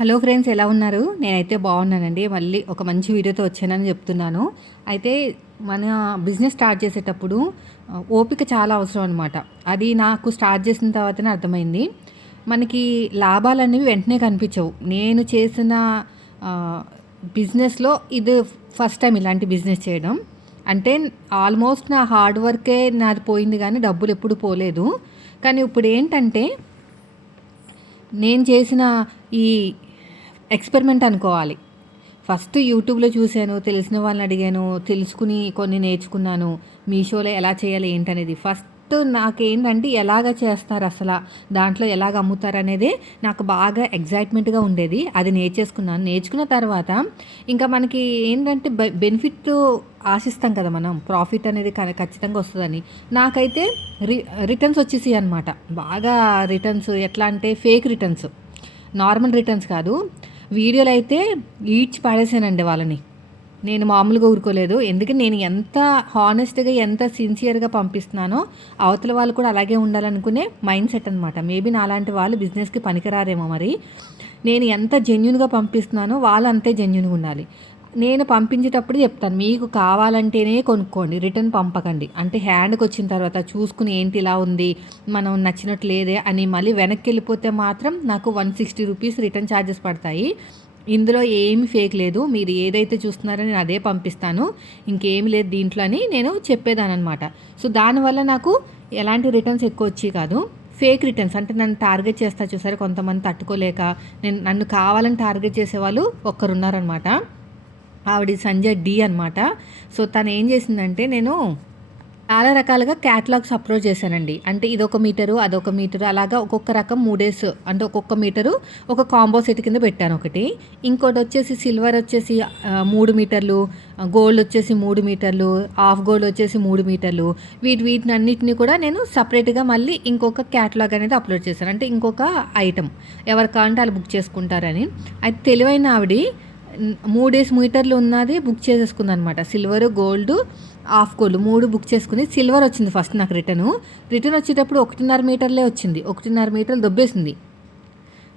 Hello friends, ఎలా ఉన్నారు? నేనైతే బాగున్నానండి. మళ్ళీ ఒక మంచి వీడియోతో వచ్చానని చెప్తున్నాను. అయితే మన బిజినెస్ స్టార్ట్ చేసేటప్పుడు ఓపిక చాలా అవసరం అనమాట. అది నాకు స్టార్ట్ చేసిన తర్వాతనే అర్థమైంది. మనకి లాభాలనేవి వెంటనే కనిపించవు. నేను చేసిన ఆహ్, బిజినెస్‌లో ఇది ఫస్ట్ టైం ఇలాంటి బిజినెస్ చేయడం. అంటే ఆల్మోస్ట్ నా హార్డ్ వర్కే నాది పోయింది గానీ డబ్బులెప్పుడు పోలేదు. కానీ ఇప్పుడేంటంటే నేను చేసిన ఈ ఎక్స్పెరిమెంట్ అనుకోవాలి. ఫస్ట్ యూట్యూబ్‌లో చూసాను, తెలిసిన వాళ్ళని అడిగాను, తెలుసుకుని కొన్ని నేర్చుకున్నాను. మీషోలో ఎలా చేయాలి ఏంటనేది. ఫస్ట్ నాకేంటంటే ఎలాగ చేస్తారసల, దాంట్లో ఎలాగ అమ్ముతారనేదే నాకు బాగా ఎక్సైట్‌మెంట్‌గా ఉండేది. అది నేర్చేసుకున్నాను. నేర్చుకున్న తర్వాత ఇంకా మనకి ఏంటంటే బెనిఫిట్ ఆశిస్తాం కదా మనం. ప్రాఫిట్ అనేది ఖచ్చితంగా వస్తదని. నాకైతే రి రిటర్న్స్ వచ్చేసాయన్నమాట. బాగా రిటర్న్స్ ఎట్లా అంటే ఫేక్ రిటర్న్స్. నార్మల్ రిటర్న్స్ కాదు. వీడియోలో అయితే ఈడ్చి పడేసానండి వాళ్ళని. నేను మామూలుగా ఊరుకోలేదు. ఎందుకంటే నేను ఎంత హానెస్ట్‌గా, ఎంత సిన్సియర్‌గా పంపిస్తున్నానో అవతల వాళ్ళు కూడా అలాగే ఉండాలనుకునే మైండ్ సెట్ అనమాట. మేబీ నాలాంటి వాళ్ళు బిజినెస్‌కి పనికిరారేమో మరి. నేను ఎంత జెన్యూన్‌గా పంపిస్తున్నానో వాళ్ళు అంతే జెన్యూన్‌గా ఉండాలి. నేను పంపించేటప్పుడు చెప్తాను, మీకు కావాలంటేనే కొనుక్కోండి, రిటర్న్ పంపకండి. అంటే హ్యాండ్‌కి వచ్చిన తర్వాత చూసుకుని ఏంటి ఇలా ఉంది, మనం నచ్చినట్టు లేదే అని మళ్ళీ వెనక్కి వెళ్ళిపోతే మాత్రం నాకు ₹160 రిటర్న్ ఛార్జెస్ పడతాయి. ఇందులో ఏమి ఫేక్ లేదు. మీరు ఏదైతే చూస్తున్నారో నేను అదే పంపిస్తాను. ఇంకేమి లేదు దీంట్లో అని నేను చెప్పేదాననమాట. సో, దానివల్ల నాకు ఎలాంటి రిటర్న్స్ ఎక్కువ వచ్చేవి కాదు. ఫేక్ రిటర్న్స్ అంటే నన్ను టార్గెట్ చేస్తా చూసారా కొంతమంది తట్టుకోలేక, నన్ను కావాలని టార్గెట్ చేసేవాళ్ళు ఒక్కరున్నారనమాట. ఆవిడ సంజయ్ డి అనమాట. సో, తను ఏం చేసిందంటే నేను చాలా రకాలుగా క్యాటలాగ్స్ అప్లోడ్ చేశానండి. అంటే ఇదొక మీటరు, అదొక మీటరు అలాగా ఒక్కొక్క రకం మూడేసి అంటే ఒక్కొక్క మీటరు ఒక కాంబో సెట్ కింద పెట్టాను ఒకటి. ఇంకోటొచ్చేసి సిల్వర్ వచ్చేసి 3 మీటర్లు, గోల్డ్ వచ్చేసి 3 మీటర్లు, హాఫ్ గోల్డ్ వచ్చేసి 3 మీటర్లు. వీటినన్నిటిని కూడా నేను సెపరేట్‌గా మళ్ళీ ఇంకొక క్యాటలాగ్ అనేది అప్లోడ్ చేశాను. అంటే ఇంకొక ఐటెమ్ ఎవరికి కావాలంటే ఆళ్ళు బుక్ చేసుకుంటారని. అయితే తెలివైన ఆవిడి 3 మీటర్లు ఉన్నది బుక్ చేసేసుకుందనమాట. Silver, gold, half gold 3 book చేసుకుని సిల్వర్ వచ్చింది ఫస్ట్ నాకు రిటర్ను. రిటర్న్ వచ్చేటప్పుడు 1.5 మీటర్లే వచ్చింది. 1.5 మీటర్లు దొబ్బేసింది.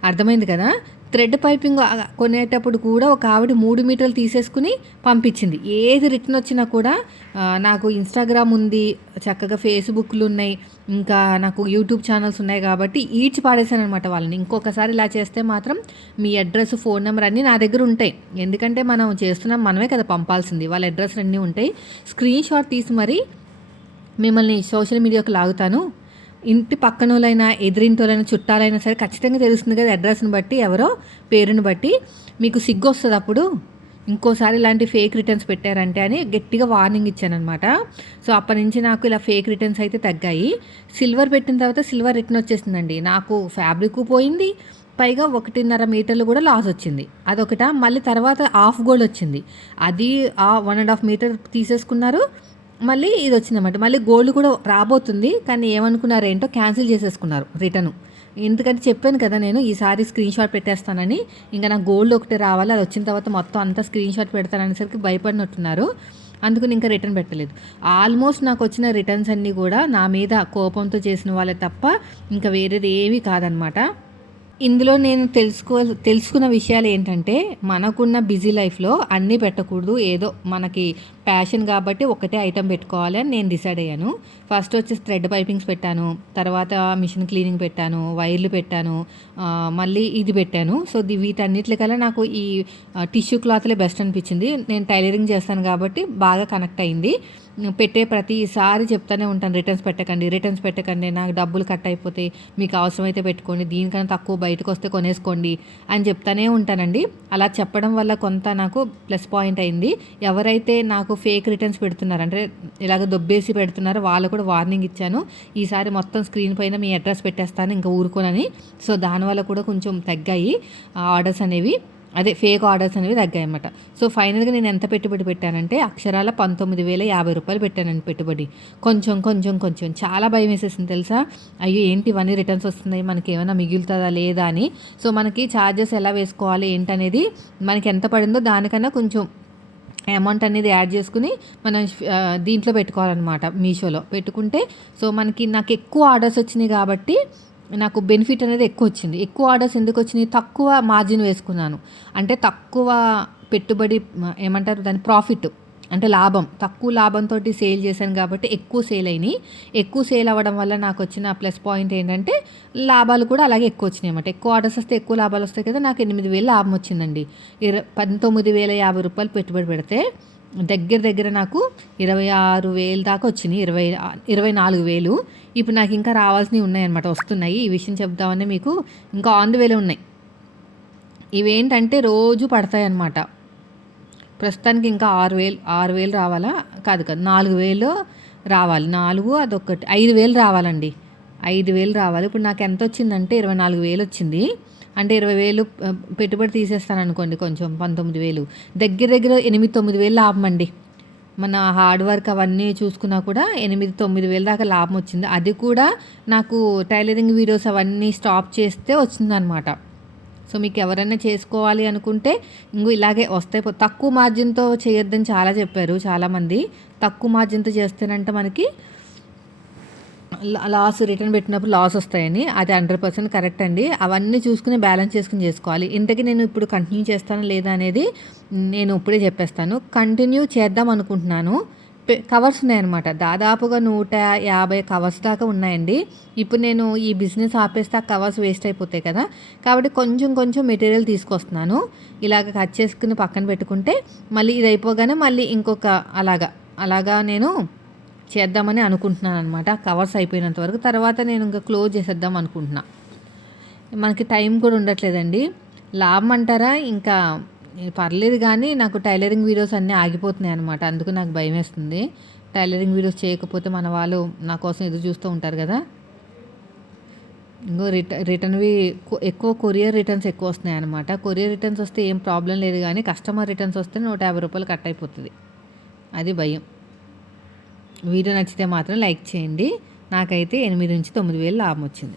అర్థమైంది కదా! థ్రెడ్ పైపింగ్ కొనేటప్పుడు కూడా ఒక ఆవిడ 3 మీటర్లు తీసేసుకుని పంపించింది. ఏది రిటర్న్ వచ్చినా కూడా నాకు ఇన్‌స్టాగ్రామ్ ఉంది, చక్కగా ఫేస్‌బుక్‌లు ఉన్నాయి, ఇంకా నాకు యూట్యూబ్ ఛానల్స్ ఉన్నాయి కాబట్టి ఈడ్చి పాడేశాననమాట వాళ్ళని. ఇంకొకసారి ఇలా చేస్తే మాత్రం మీ అడ్రస్, ఫోన్ నెంబర్ అన్నీ నా దగ్గర ఉంటాయి. ఎందుకంటే మనం చేస్తున్నాం, మనమే కదా పంపాల్సింది. వాళ్ళ అడ్రస్‌లు అన్నీ ఉంటాయి. స్క్రీన్ షాట్ తీసి మరి మిమ్మల్ని సోషల్ మీడియాకి లాగుతాను. ఇంటి పక్కనోళ్ళైనా, ఎదిరింటోళ్ళైనా, చుట్టాలైనా సరే ఖచ్చితంగా తెలుస్తుంది కదా అడ్రస్‌ని బట్టి, ఎవరో పేరుని బట్టి. మీకు సిగ్గొస్తది అప్పుడు. ఇంకోసారి ఇలాంటి ఫేక్ రిటర్న్స్ పెట్టారంటే అని గట్టిగా వార్నింగ్ ఇచ్చాననమాట. సో, అప్పటినుంచి నాకు ఇలా ఫేక్ రిటర్న్స్ అయితే తగ్గాయి. సిల్వర్ పెట్టిన తర్వాత సిల్వర్ రిటర్న్ వచ్చేసిందండి. నాకు ఫ్యాబ్రిక్ పోయింది. పైగా 1.5 మీటర్లు కూడా లాస్ వచ్చింది. అదొకట. మళ్ళీ తర్వాత హాఫ్ గోల్డ్ వచ్చింది. అది 1.5 మీటర్ తీసేసుకున్నారు. మళ్ళీ ఇదొచ్చిందనమాట. మళ్ళీ గోల్డ్ కూడా రాబోతుంది. కానీ ఏమనుకున్నారేంటో క్యాన్సిల్ చేసేసుకున్నారు రిటర్ను. ఎందుకంటే చెప్పాను కదా నేను ఈసారి స్క్రీన్ షాట్ పెట్టేస్తానని. ఇంక నాకు గోల్డ్ ఒకటే రావాలి. అది వచ్చిన తర్వాత మొత్తం అంతా స్క్రీన్ షాట్ పెడతాననేసరికి భయపడినట్టున్నారు. అందుకని ఇంకా రిటర్న్ పెట్టలేదు. ఆల్మోస్ట్ నాకొచ్చిన రిటర్న్స్ అన్నీ కూడా నా మీద కోపంతో చేసిన వాళ్ళే తప్ప ఇంకా వేరేది ఏమీ కాదనమాట. ఇందులో నేను తెలుసుకున్న విషయాలు ఏంటంటే, మనకున్న బిజీ లైఫ్‌లో అన్నీ పెట్టకూడదు. ఏదో మనకి ప్యాషన్ కాబట్టి ఒకటే ఐటెం పెట్టుకోవాలి అని నేను డిసైడ్ అయ్యాను. ఫస్ట్ వచ్చేసి థ్రెడ్ పైపింగ్స్ పెట్టాను. తర్వాత మిషన్ క్లీనింగ్ పెట్టాను. వైర్లు పెట్టాను. మళ్ళీ ఇది పెట్టాను. సో, వీటన్నిట్లికల్లా నాకు ఈ టిష్యూ క్లాత్‌లే బెస్ట్ అనిపించింది. నేను టైలరింగ్ చేస్తాను కాబట్టి బాగా కనెక్ట్ అయింది. పెట్టే ప్రతిసారి చెప్తానే ఉంటాను, రిటర్న్స్ పెట్టకండి, నాకు డబ్బులు కట్ అయిపోతాయి, మీకు అవసరమైతే పెట్టుకోండి, దీనికన్నా తక్కువ బయటకు వస్తే కొనేసుకోండి అని చెప్తానే ఉంటానండి. అలా చెప్పడం వల్ల కొంత నాకు ప్లస్ పాయింట్ అయింది. ఎవరైతే నాకు ఫేక్ రిటర్న్స్ పెడుతున్నారు అంటే ఇలాగ దొబ్బేసి పెడుతున్నారో వాళ్ళు కూడా వార్నింగ్ ఇచ్చాను. ఈసారి మొత్తం స్క్రీన్ పైన మీ అడ్రస్ పెట్టేస్తాను, ఇంకా ఊరుకోనని. సో, దానివల్ల కూడా కొంచెం తగ్గాయి ఆర్డర్స్ అనేవి. అదే ఫేక్ ఆర్డర్స్ అనేవి తగ్గాయన్నమాట. సో, ఫైనల్‌గా నేను ఎంత పెట్టుబడి పెట్టానంటే అక్షరాల ₹19,050 పెట్టానండి పెట్టుబడి. కొంచెం చాలా భయమేసేసింది తెలుసా? అయ్యో! ఏంటి ఇవన్నీ రిటర్న్స్ వస్తున్నాయి, మనకేమైనా మిగులుతదా లేదా అని. సో, మనకి ఛార్జెస్ ఎలా వేసుకోవాలి ఏంటనేది మనకి ఎంత పడిందో దానికన్నా కొంచెం అమౌంట్ అనేది యాడ్ చేసుకుని మనం దీంట్లో పెట్టుకోవాలన్నమాట, మీషోలో పెట్టుకుంటే. సో, నాకు ఎక్కువ ఆర్డర్స్ వచ్చినాయి కాబట్టి నాకు బెనిఫిట్ అనేది ఎక్కువ వచ్చింది. ఎక్కువ ఆర్డర్స్ ఎందుకు వచ్చినాయి? తక్కువ మార్జిన్ వేసుకున్నాను. అంటే తక్కువ పెట్టుబడి ఏమంటారు దాన్ని, ప్రాఫిట్ అంటే లాభం. తక్కువ లాభంతోటి సేల్ చేశాను కాబట్టి ఎక్కువ సేల్ అయినాయి. ఎక్కువ సేల్ అవ్వడం వల్ల నాకు వచ్చిన ప్లస్ పాయింట్ ఏంటంటే లాభాలు కూడా అలాగే ఎక్కువ వచ్చినాయి అన్నమాట. ఎక్కువ ఆర్డర్స్ వస్తే ఎక్కువ లాభాలు వస్తాయి కదా! నాకు 8,000 లాభం వచ్చిందండి. 19,050 పెట్టుబడి పెడితే దగ్గర దగ్గర నాకు 26,000 దాకా వచ్చినాయి. 24,000. ఇప్పుడు నాకు ఇంకా రావాల్సినవి ఉన్నాయన్నమాట, వస్తున్నాయి. ఈ విషయం చెప్దామని మీకు ఇంకా ఆన్ ది వేలో ఉన్నాయి. ఇవేంటంటే రోజు పడతాయన్నమాట. ప్రస్తుతానికి ఇంకా 6,000 రావాలా? కాదు 4,000 రావాలి. 4 అదొకటి 5,000 రావాలండి. 5,000 రావాలి. ఇప్పుడు నాకు ఎంత వచ్చిందంటే 24,000 వచ్చింది. అంటే 20,000 పెట్టుబడి తీసేస్తాను అనుకోండి, కొంచెం 19,000. దగ్గర దగ్గర 8,000-9,000 లాభం అండి. మన హార్డ్ వర్క్ అవన్నీ చూసుకున్నా కూడా 8,000-9,000 దాకా లాభం వచ్చింది. అది కూడా నాకు టైలరింగ్ వీడియోస్ అవన్నీ స్టాప్ చేస్తే వచ్చిందనమాట. సో మీకు ఎవరైనా చేసుకోవాలి అనుకుంటే ఇలాగే వస్తాయి. తక్కువ మార్జిన్తో చేయొద్దని చాలా చెప్పారు చాలామంది. తక్కువ మార్జిన్తో చేస్తేనంటే మనకి లాస్, రిటర్న్ పెట్టినప్పుడు లాస్ వస్తాయని. అది 100% కరెక్ట్ అండి. అవన్నీ చూసుకుని బ్యాలెన్స్ చేసుకుని చేసుకోవాలి. ఇంతకీ నేను ఇప్పుడు కంటిన్యూ చేస్తాను లేదా అనేది నేను ఇప్పుడే చెప్పేస్తాను. కంటిన్యూ చేద్దాం అనుకుంటున్నాను. కవర్స్ ఉన్నాయన్నమాట. దాదాపుగా 150 కవర్స్ దాకా ఉన్నాయండి. ఇప్పుడు నేను ఈ బిజినెస్ ఆపేస్తే ఆ కవర్స్ వేస్ట్ అయిపోతాయి కదా! కాబట్టి కొంచెం కొంచెం మెటీరియల్ తీసుకొస్తున్నాను. ఇలాగ కట్ చేసుకుని పక్కన పెట్టుకుంటే మళ్ళీ ఇది అయిపోగానే మళ్ళీ ఇంకొక అలాగా నేను చేద్దామని అనుకుంటున్నాను అనమాట. కవర్స్ అయిపోయినంత వరకు. తర్వాత నేను ఇంకా క్లోజ్ చేసేద్దాం అనుకుంటున్నా. మనకి టైం కూడా ఉండట్లేదండి. లాభం అంటారా, ఇంకా పర్లేదు కానీ నాకు టైలరింగ్ వీడియోస్ అన్నీ ఆగిపోతున్నాయి అనమాట. అందుకు నాకు భయం వేస్తుంది. టైలరింగ్ వీడియోస్ చేయకపోతే మన వాళ్ళు నా కోసం ఎదురు చూస్తూ ఉంటారు కదా! ఇంకో రిటర్న్వి ఎక్కువ కొరియర్ రిటర్న్స్ ఎక్కువ వస్తున్నాయి అనమాట. కొరియర్ రిటర్న్స్ వస్తే ఏం ప్రాబ్లం లేదు కానీ కస్టమర్ రిటర్న్స్ వస్తే 150 రూపాయలు కట్ అయిపోతుంది. అది భయం. వీడియో నచ్చితే మాత్రం లైక్ చేయండి. నాకైతే 8,000-9,000 లాభం వచ్చింది.